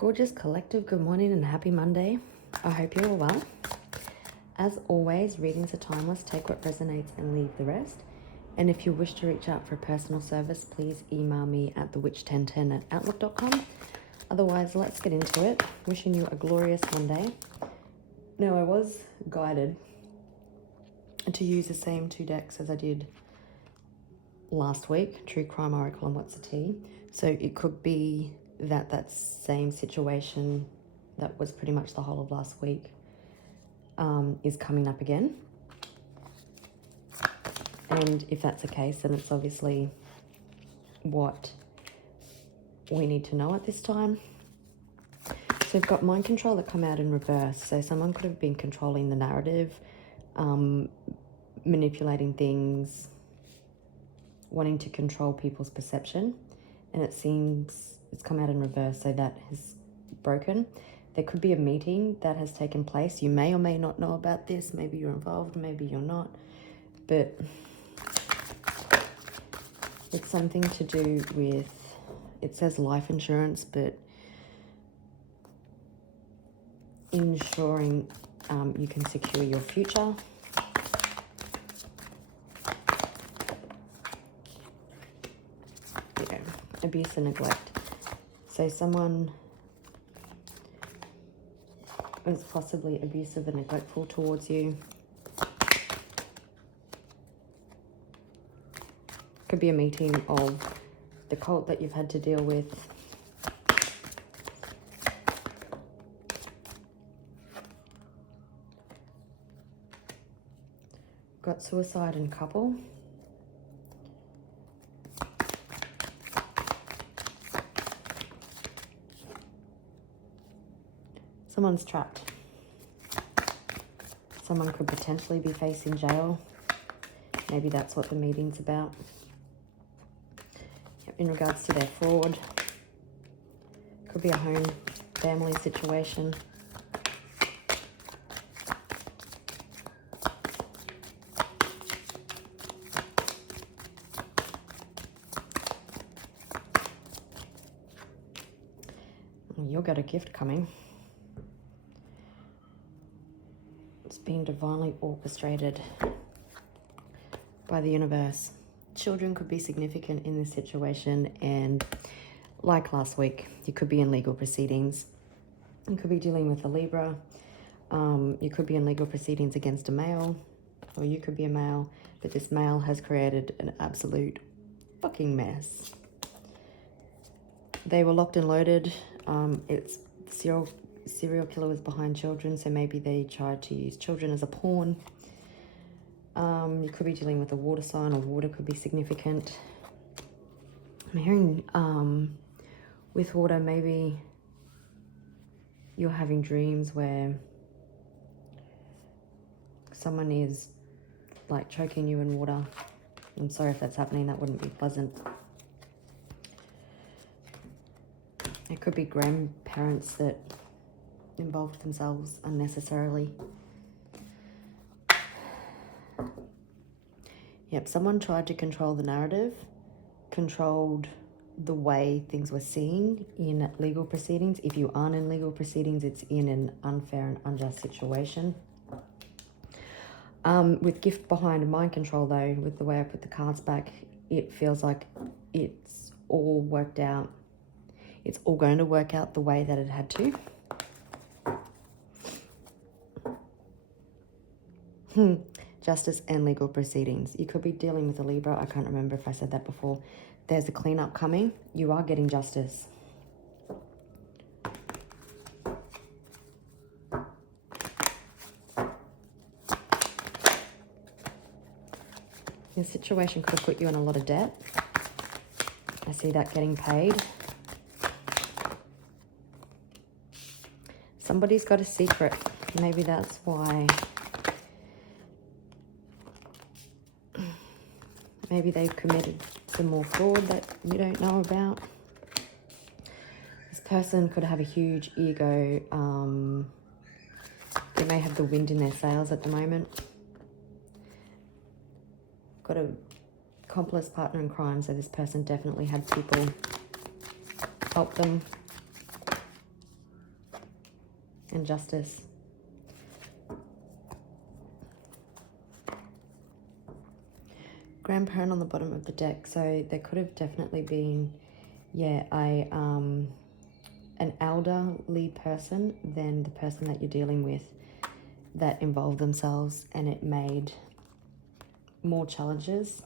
Gorgeous collective, good morning and happy Monday. I hope you're all well. As always, readings are timeless. Take what resonates and leave the rest. And if you wish to reach out for personal service, please email me at thewitch1010@outlook.com. Otherwise, let's get into it. Wishing you a glorious Monday. Now, I was guided to use the same two decks as I did last week, True Crime Oracle and What's a Tea. So it could be that same situation that was pretty much the whole of last week is coming up again. And if that's the case, then it's obviously what we need to know at this time. So we've got mind control that come out in reverse. So someone could have been controlling the narrative, manipulating things, wanting to control people's perception. And it seems it's come out in reverse, so that has broken. There could be a meeting that has taken place. You may or may not know about this. Maybe you're involved, maybe you're not. But it's something to do with, it says life insurance, but ensuring you can secure your future. Yeah, abuse and neglect. So someone is possibly abusive and neglectful towards you. Could be a meeting of the cult that you've had to deal with. Got suicide and couple. Someone's trapped. Someone could potentially be facing jail. Maybe that's what the meeting's about. In regards to their fraud, could be a home, family situation. You'll get a gift coming. It's being divinely orchestrated by the universe. Children could be significant in this situation, and like last week, you could be in legal proceedings. You could be dealing with a Libra. You could be in legal proceedings against a male, or you could be a male, but this male has created an absolute fucking mess. They were locked and loaded. It's serial killer was behind children, so maybe they tried to use children as a pawn. You could be dealing with a water sign, or water could be significant. I'm hearing with water, maybe you're having dreams where someone is like choking you in water. I'm sorry if that's happening, that wouldn't be pleasant. It could be grandparents that involved themselves unnecessarily. Yep, someone tried to control the narrative, controlled the way things were seen in legal proceedings. If you aren't in legal proceedings, it's in an unfair and unjust situation. With gift behind mind control, though, with the way I put the cards back, it feels like it's all worked out. It's all going to work out the way that it had to. Justice and legal proceedings. You could be dealing with a Libra. I can't remember if I said that before. There's a cleanup coming. You are getting justice. This situation could have put you in a lot of debt. I see that getting paid. Somebody's got a secret. Maybe that's why. Maybe they've committed some more fraud that you don't know about. This person could have a huge ego. They may have the wind in their sails at the moment. Got a accomplice, partner in crime, so this person definitely had people help them. and Justice. Grandparent on the bottom of the deck. So there could have definitely been, yeah, an elderly person than the person that you're dealing with that involved themselves, and it made more challenges.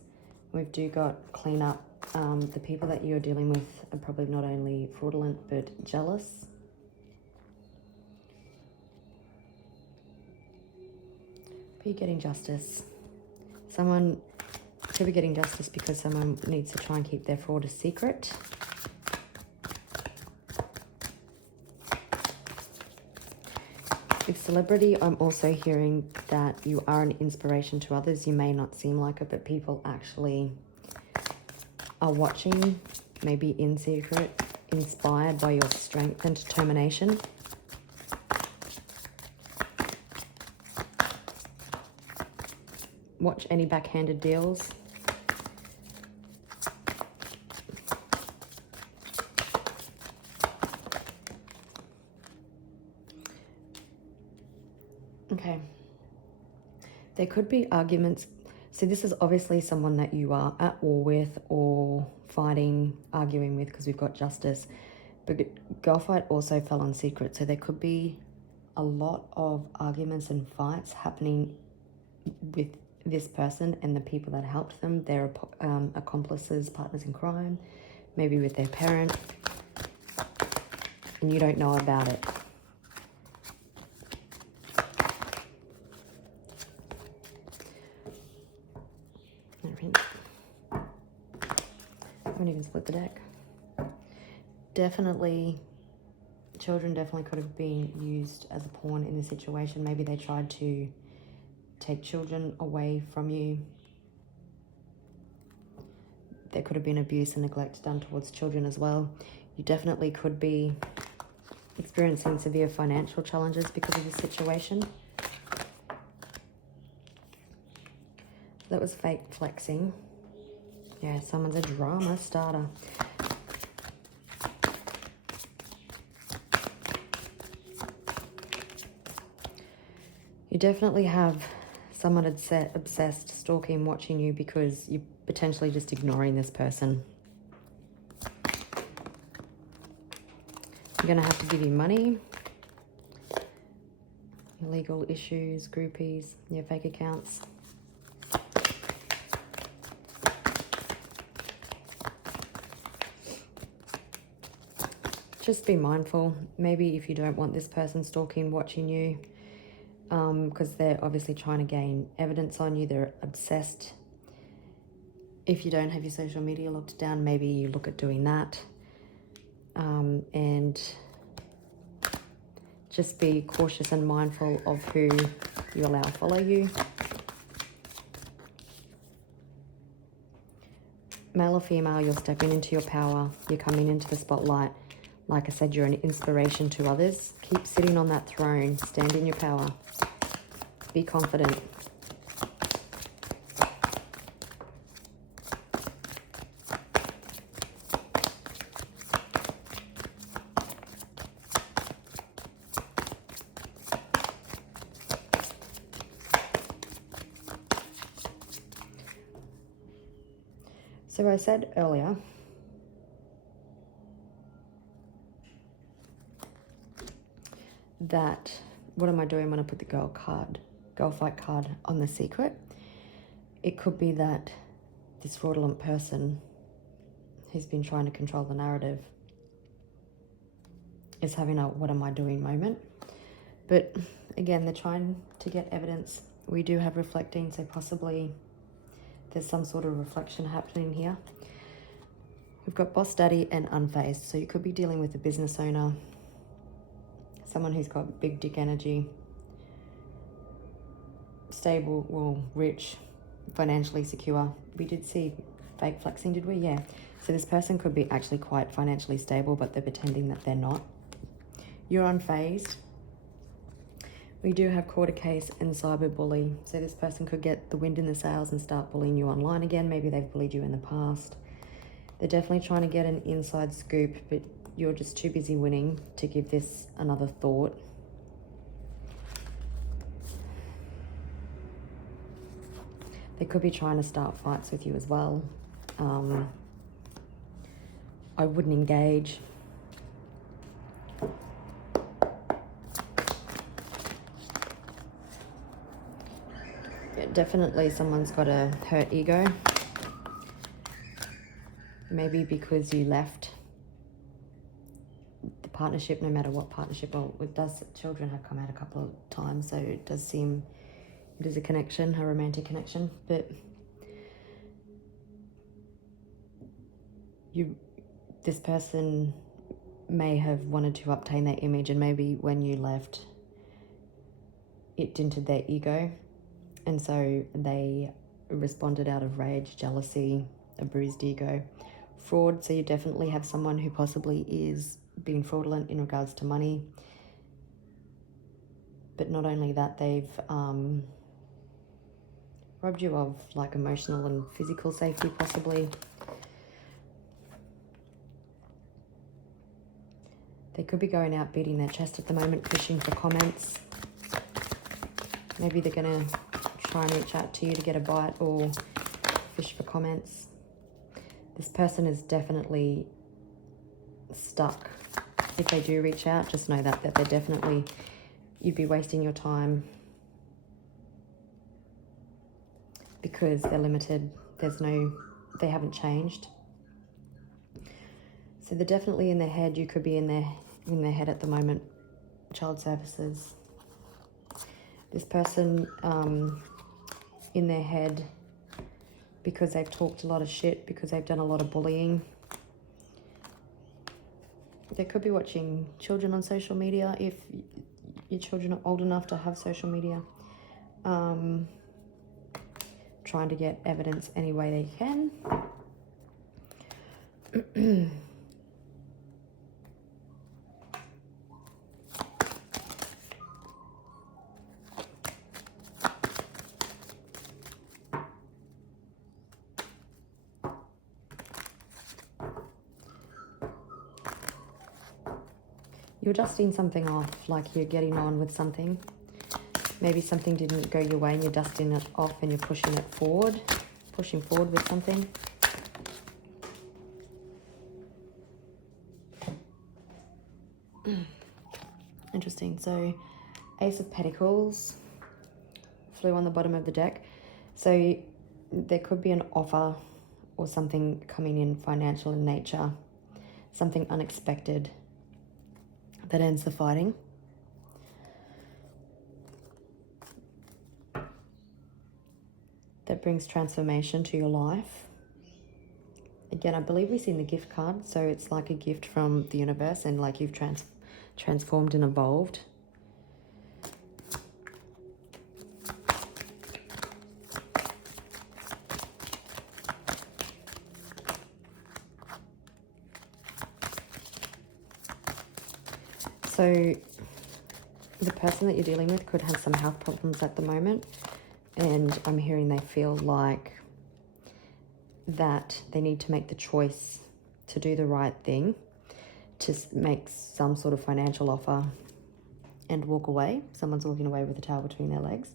We've got clean up. The people that you're dealing with are probably not only fraudulent but jealous. But you're getting justice. Someone could be getting justice because someone needs to try and keep their fraud a secret. With celebrity, I'm also hearing that you are an inspiration to others. You may not seem like it, but people actually are watching, maybe in secret, inspired by your strength and determination. Watch any backhanded deals. Okay. There could be arguments. So this is obviously someone that you are at war with or fighting, arguing with, because we've got justice. But girl fight also fell on secret. So there could be a lot of arguments and fights happening with this person and the people that helped them, their accomplices, partners in crime, maybe with their parent, and you don't know about it. I haven't even split the deck. Definitely, children definitely could have been used as a pawn in this situation. Maybe they tried to take children away from you. There could have been abuse and neglect done towards children as well. You definitely could be experiencing severe financial challenges because of this situation. That was fake flexing. Yeah, someone's a drama starter. You definitely have someone obsessed, stalking, watching you because you're potentially just ignoring this person. You're going to have to give you money. Illegal issues, groupies, yeah, fake accounts. Just be mindful. Maybe if you don't want this person stalking, watching you, because they're obviously trying to gain evidence on you. They're obsessed. If you don't have your social media locked down, maybe you look at doing that. And just be cautious and mindful of who you allow follow you. Male or female, you're stepping into your power. You're coming into the spotlight. Like I said, you're an inspiration to others. Keep sitting on that throne. Stand in your power. Be confident. So I said earlier, that what am I doing when I put the girl fight card on the secret? It could be that this fraudulent person who's been trying to control the narrative is having a what am I doing moment. But again, they're trying to get evidence. We do have reflecting, so possibly there's some sort of reflection happening here. We've got boss daddy and unfazed. So you could be dealing with a business owner, someone who's got big dick energy, stable, well, rich, financially secure. We did see fake flexing, did we? Yeah. So this person could be actually quite financially stable, but they're pretending that they're not. You're unfazed. We do have quarter case and cyberbully. So this person could get the wind in the sails and start bullying you online again. Maybe they've bullied you in the past. They're definitely trying to get an inside scoop, but you're just too busy winning to give this another thought. They could be trying to start fights with you as well. I wouldn't engage. Yeah, definitely someone's got a hurt ego. Maybe because you left the partnership, no matter what partnership. Well, it does, children have come out a couple of times, so it does seem it is a connection, a romantic connection, but this person may have wanted to obtain their image, and maybe when you left, it dented their ego, and so they responded out of rage, jealousy, a bruised ego, fraud. So you definitely have someone who possibly is being fraudulent in regards to money. But not only that, they've robbed you of like emotional and physical safety possibly. They could be going out beating their chest at the moment, fishing for comments. Maybe they're going to try and reach out to you to get a bite or fish for comments. This person is definitely stuck. If they do reach out, just know that they're definitely, you'd be wasting your time because they're limited. They haven't changed. So they're definitely in their head. You could be in their head at the moment. Child services. This person in their head because they've talked a lot of shit, because they've done a lot of bullying. They could be watching children on social media if your children are old enough to have social media. Trying to get evidence any way they can. You're dusting something off, like you're getting on with something. Maybe something didn't go your way and you're dusting it off and you're pushing it forward, pushing forward with something. Interesting. So Ace of Pentacles flew on the bottom of the deck. So there could be an offer or something coming in financial in nature, something unexpected that ends the fighting. That brings transformation to your life. Again, I believe we've seen the gift card, so it's like a gift from the universe and like you've transformed and evolved. So the person that you're dealing with could have some health problems at the moment, and I'm hearing they feel like that they need to make the choice to do the right thing, to make some sort of financial offer and walk away. Someone's walking away with a tail between their legs,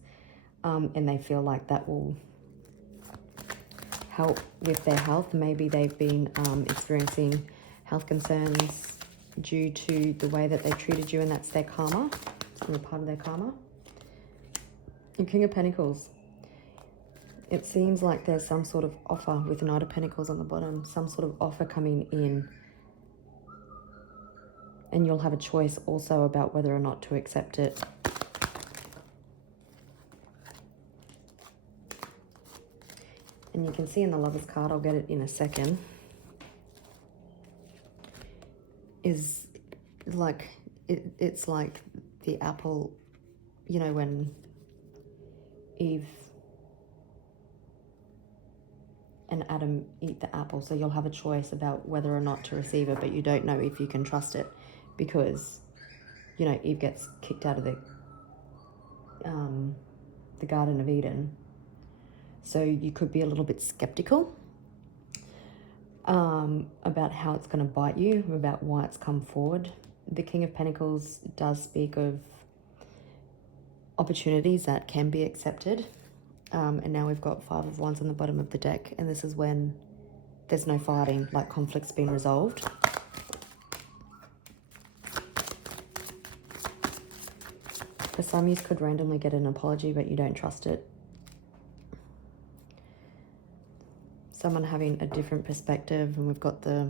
and they feel like that will help with their health. Maybe they've been experiencing health concerns due to the way that they treated you, and that's their karma. It's a part of their karma. And King of Pentacles. It seems like there's some sort of offer with the Knight of Pentacles on the bottom, some sort of offer coming in. And you'll have a choice also about whether or not to accept it. And you can see in the Lover's card, I'll get it in a second, is like, it's like the apple, you know, when Eve and Adam eat the apple. So you'll have a choice about whether or not to receive it, but you don't know if you can trust it because, you know, Eve gets kicked out of the Garden of Eden. So you could be a little bit skeptical about how it's going to bite you, about why it's come forward. The King of Pentacles does speak of opportunities that can be accepted. And now we've got 5 of Wands on the bottom of the deck, and this is when there's no fighting, like conflict's been resolved. For some, you could randomly get an apology, but you don't trust it. Someone having a different perspective, and we've got the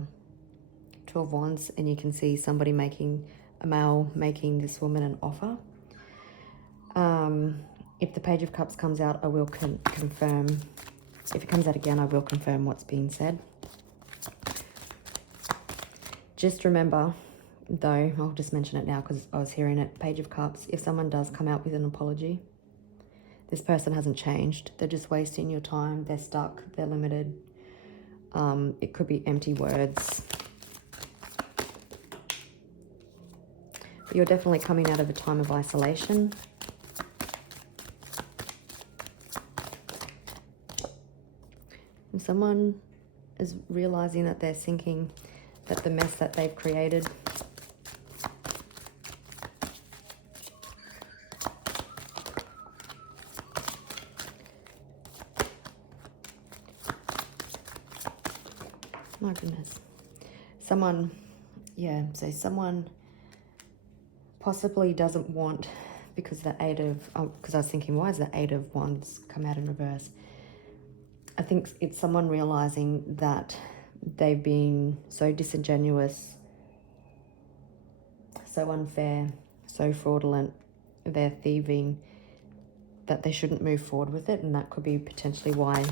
2 of Wands, and you can see somebody a male making this woman an offer. If the Page of Cups comes out, I will confirm. If it comes out again, I will confirm what's being said. Just remember, though, I'll just mention it now because I was hearing it, Page of Cups, if someone does come out with an apology, this person hasn't changed. They're just wasting your time. They're stuck. They're limited. It could be empty words. But you're definitely coming out of a time of isolation. And someone is realizing that they're sinking, that the mess that they've created my goodness. Someone, yeah, so someone possibly doesn't want, because the 8 of, because I was thinking, why is the 8 of Wands come out in reverse? I think it's someone realizing that they've been so disingenuous, so unfair, so fraudulent, they're thieving, that they shouldn't move forward with it. And that could be potentially why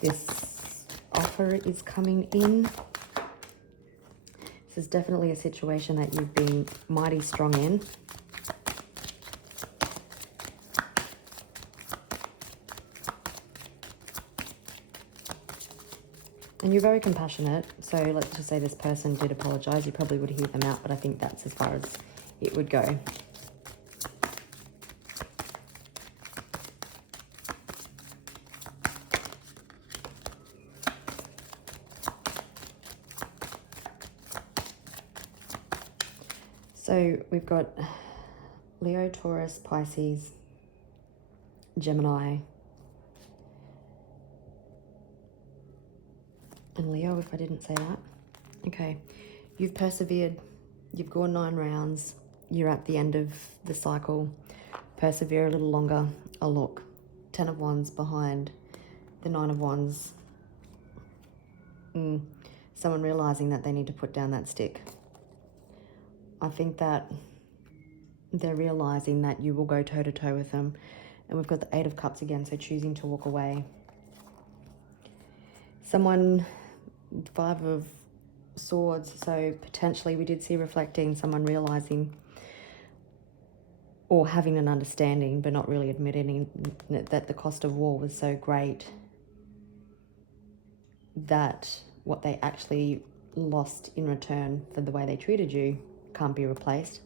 this offer is coming in. This is definitely a situation that you've been mighty strong in. And you're very compassionate, so let's just say this person did apologize. You probably would hear them out, but I think that's as far as it would go. So we've got Leo, Taurus, Pisces, Gemini, and Leo, if I didn't say that. Okay, you've persevered. You've gone 9 rounds. You're at the end of the cycle. Persevere a little longer. Oh, look, 10 of Wands behind the 9 of Wands. Someone realizing that they need to put down that stick. I think that they're realizing that you will go toe-to-toe with them. And we've got the 8 of Cups again, so choosing to walk away. Someone, 5 of Swords, so potentially we did see reflecting someone realizing or having an understanding, but not really admitting that the cost of war was so great that what they actually lost in return for the way they treated you can't be replaced.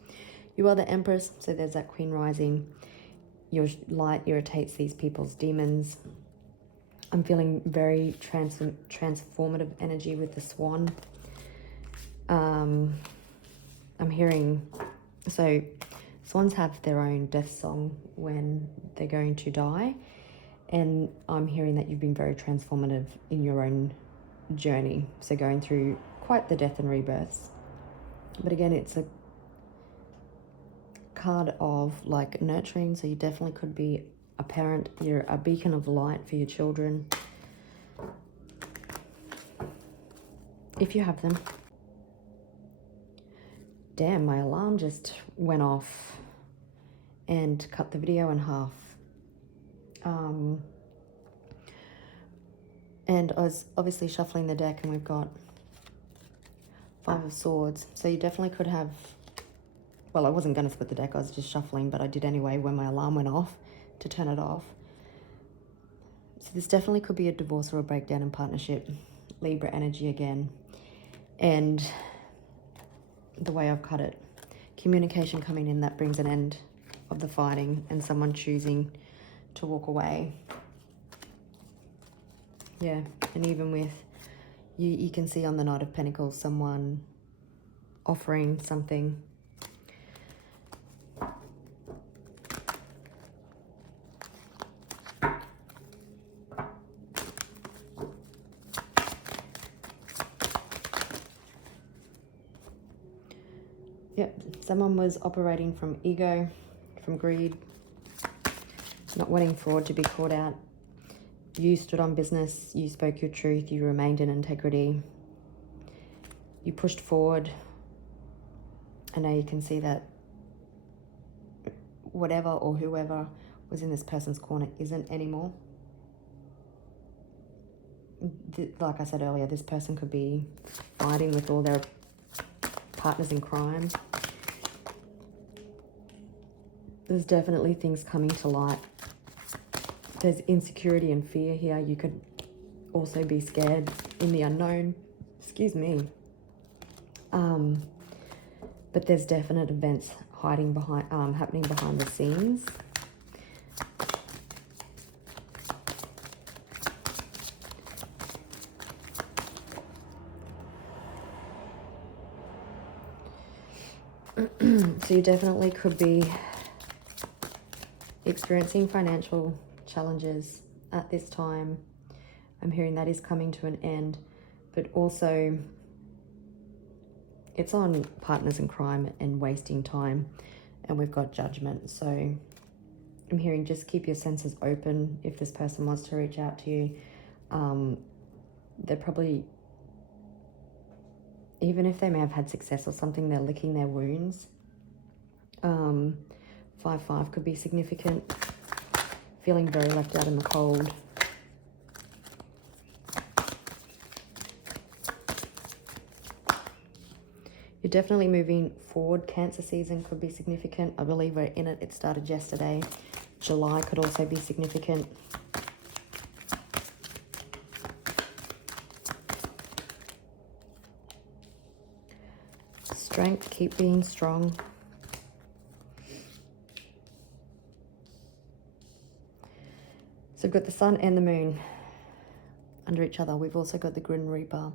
You are the Empress, so there's that Queen rising. Your light irritates these people's demons. I'm feeling very transformative energy with the Swan. I'm hearing, so swans have their own death song when they're going to die, and I'm hearing that you've been very transformative in your own journey, so going through quite the death and rebirths. But again, it's a card of like nurturing, so you definitely could be a parent. You're a beacon of light for your children, if you have them. Damn, my alarm just went off and cut the video in half. And I was obviously shuffling the deck, and we've got 5 of Swords. So you definitely could have, well, I wasn't going to split the deck, I was just shuffling, but I did anyway when my alarm went off to turn it off. So this definitely could be a divorce or a breakdown in partnership. Libra energy again. And the way I've cut it, communication coming in that brings an end of the fighting, and someone choosing to walk away. Yeah, and even with, you can see on the Knight of Pentacles, someone offering something. Yep, someone was operating from ego, from greed, not wanting fraud to be caught out. You stood on business, you spoke your truth, you remained in integrity. You pushed forward, and now you can see that whatever or whoever was in this person's corner isn't anymore. Like I said earlier, this person could be fighting with all their partners in crime. There's definitely things coming to light. There's insecurity and fear here. You could also be scared in the unknown. Excuse me. But there's definite events happening behind the scenes. So you definitely could be experiencing financial challenges at this time. I'm hearing that is coming to an end, but also it's on partners in crime and wasting time, and we've got judgment. So I'm hearing just keep your senses open if this person wants to reach out to you. They're probably, even if they may have had success or something, they're licking their wounds. 5-5 could be significant. Feeling very left out in the cold. You're definitely moving forward. Cancer season could be significant. I believe we're in it. It started yesterday. July could also be significant. Strength, keep being strong. So we've got the sun and the moon under each other. We've also got the Grim Reaper.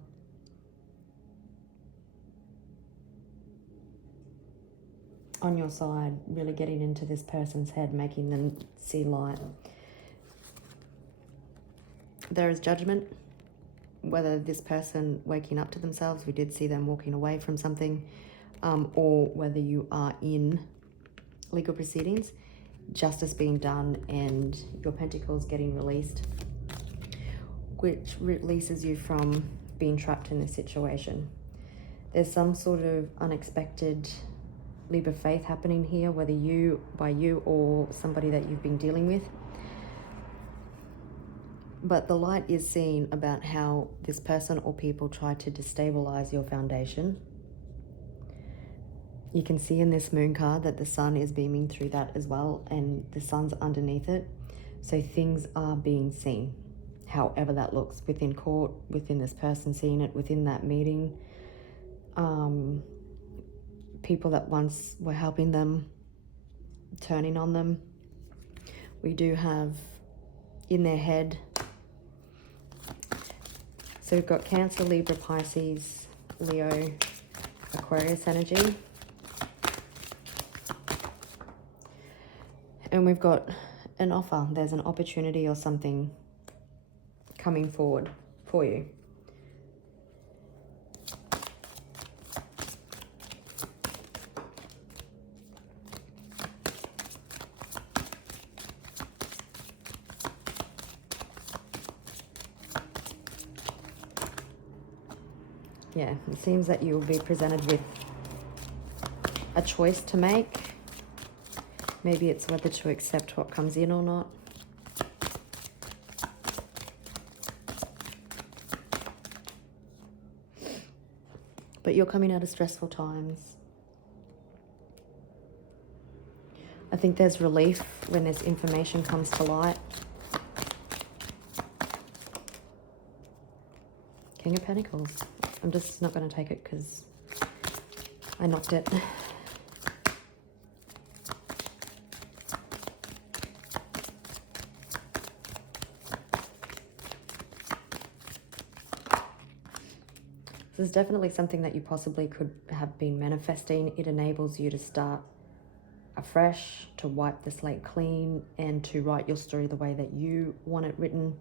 On your side, really getting into this person's head, making them see light. There is judgment, whether this person waking up to themselves, we did see them walking away from something, or whether you are in legal proceedings, justice being done and your pentacles getting released, which releases you from being trapped in this situation. There's some sort of unexpected leap of faith happening here, whether by you or somebody that you've been dealing with. But the light is seen about how this person or people tried to destabilize your foundation. You can see in this moon card that the sun is beaming through that as well, and the sun's underneath it. So things are being seen, however that looks, within court, within this person seeing it, within that meeting. People that once were helping them, turning on them. We do have in their head. So we've got Cancer, Libra, Pisces, Leo, Aquarius energy. And we've got an offer. There's an opportunity or something coming forward for you. Yeah, it seems that you'll be presented with a choice to make. Maybe it's whether to accept what comes in or not. But you're coming out of stressful times. I think there's relief when this information comes to light. King of Pentacles. I'm just not going to take it because I knocked it. This is definitely something that you possibly could have been manifesting. It enables you to start afresh, to wipe the slate clean, and to write your story the way that you want it written.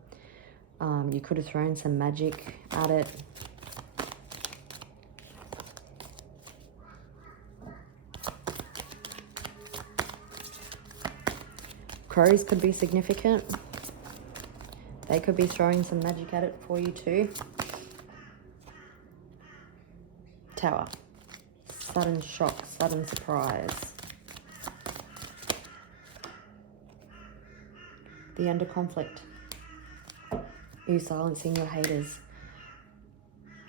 You could have thrown some magic at it. Crows could be significant. They could be throwing some magic at it for you too. Tower. Sudden shock, sudden surprise. The end of conflict. You silencing your haters.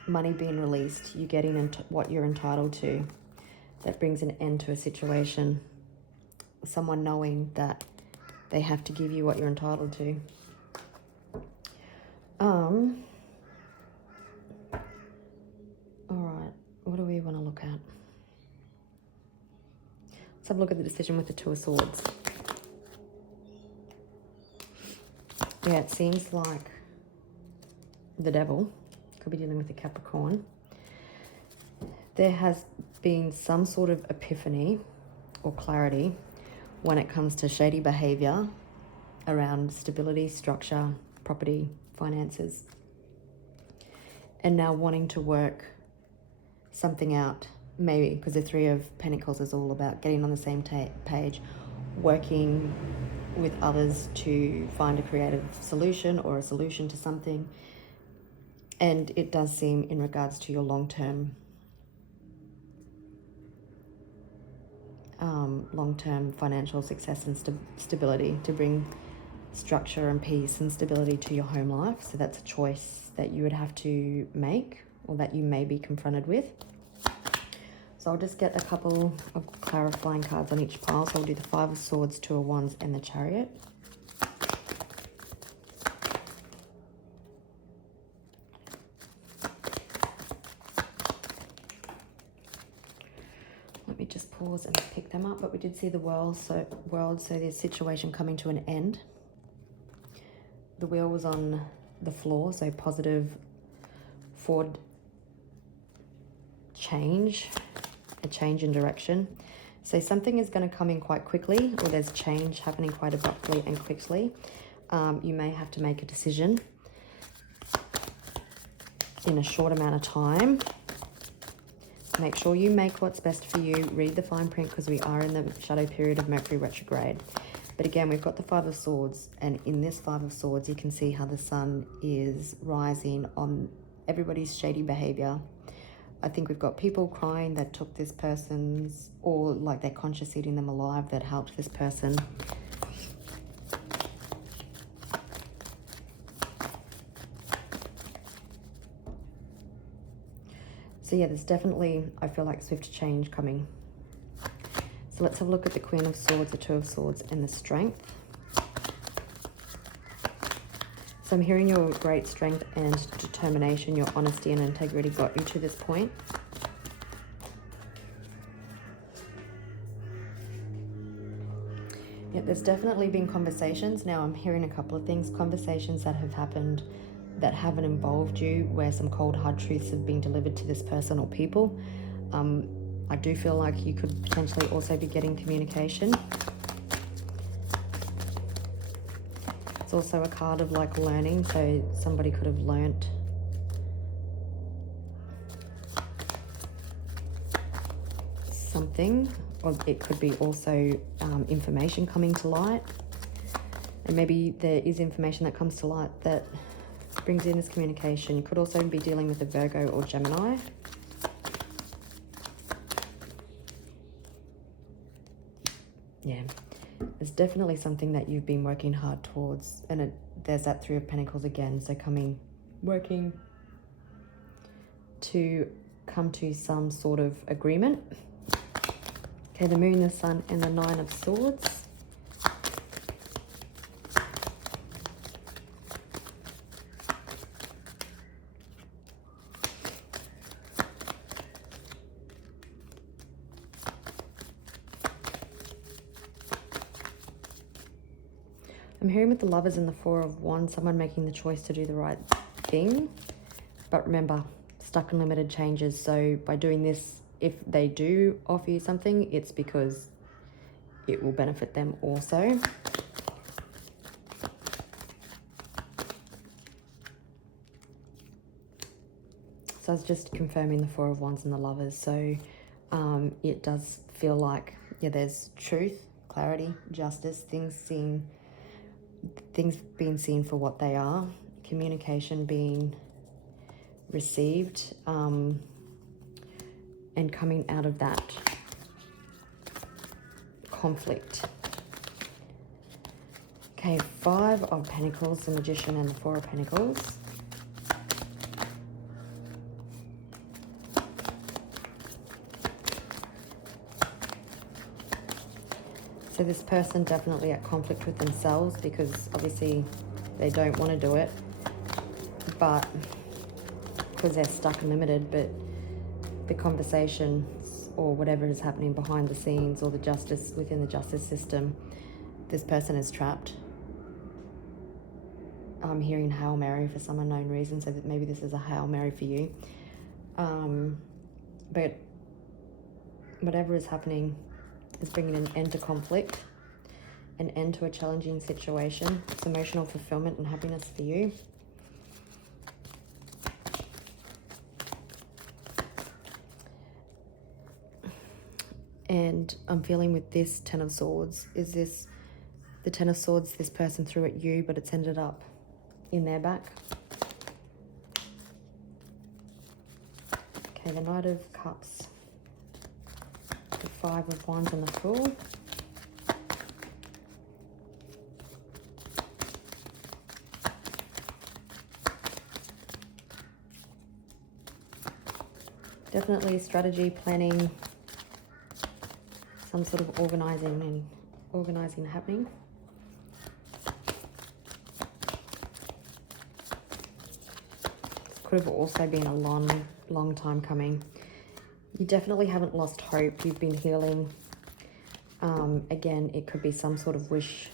Money being released. You getting into what you're entitled to. That brings an end to a situation. Someone knowing that they have to give you what you're entitled to. Alright, what do we want to look at? Let's have a look at the decision with the Two of Swords. Yeah, it seems like the Devil could be dealing with the Capricorn. There has been some sort of epiphany or clarity when it comes to shady behavior around stability, structure, property, finances, and now wanting to work something out, maybe because the Three of Pentacles is all about getting on the same page, working with others to find a creative solution or a solution to something. And it does seem in regards to your long-term financial success and stability, to bring structure and peace and stability to your home life. So that's a choice that you would have to make, or that you may be confronted with. So I'll just get a couple of clarifying cards on each pile. So I'll do the Five of Swords, Two of Wands, and the Chariot. Let me just pause and pick them up. But we did see the World, so there's situation coming to an end. The Wheel was on the floor, so positive, forward change, a change in direction. So something is going to come in quite quickly, or there's change happening quite abruptly and quickly. You may have to make a decision in a short amount of time. Make sure you make what's best for you. Read the fine print, because we are in the shadow period of Mercury retrograde. But again, we've got the Five of Swords, and in this Five of Swords, you can see how the sun is rising on everybody's shady behavior. I think we've got people crying that took this person's, or like they're conscious eating them alive, that helped this person. So yeah, there's definitely, I feel like, swift change coming. So let's have a look at the Queen of Swords, the Two of Swords, and the Strength. So I'm hearing your great strength and determination, your honesty and integrity got you to this point. Yeah, there's definitely been conversations. Now I'm hearing a couple of things. Conversations that have happened that haven't involved you, where some cold hard truths have been delivered to this person or people. I do feel like you could potentially also be getting communication. It's also a card of like learning, so somebody could have learnt something, or it could be also information coming to light. And maybe there is information that comes to light that brings in this communication. You could also be dealing with a Virgo or Gemini. Yeah, there's definitely something that you've been working hard towards, and there's that Three of Pentacles again. So working to come to some sort of agreement. Okay, the Moon, the Sun, and the Nine of Swords. I'm hearing with the Lovers and the Four of Wands, someone making the choice to do the right thing. But remember, stuck in limited changes. So by doing this, if they do offer you something, it's because it will benefit them also. So I was just confirming the Four of Wands and the Lovers. So it does feel like, yeah, there's truth, clarity, justice, things being seen for what they are, communication being received, and coming out of that conflict. Okay, 5 of Pentacles, the Magician and the 4 of Pentacles. So this person definitely at conflict with themselves, because obviously they don't want to do it, but because they're stuck and limited, but the conversations or whatever is happening behind the scenes, or the justice within the justice system, this person is trapped. I'm hearing Hail Mary for some unknown reason, so that maybe this is a Hail Mary for you. But whatever is happening is bringing an end to conflict, an end to a challenging situation. It's emotional fulfillment and happiness for you. And I'm feeling with this 10 of Swords, is this the 10 of Swords, this person threw at you, but it's ended up in their back. Okay, the Knight of Cups, the 5 of Wands and the Fool. Definitely strategy, planning, some sort of organizing happening. This could have also been a long time coming. You definitely haven't lost hope. You've been healing. Again, it could be some sort of wish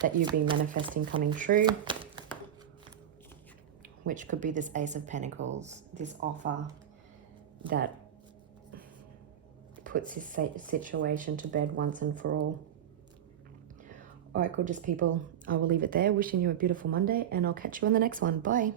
that you've been manifesting coming true, which could be this Ace of Pentacles, this offer that puts this situation to bed once and for all. All right, gorgeous people, I will leave it there. Wishing you a beautiful Monday, and I'll catch you on the next one. Bye.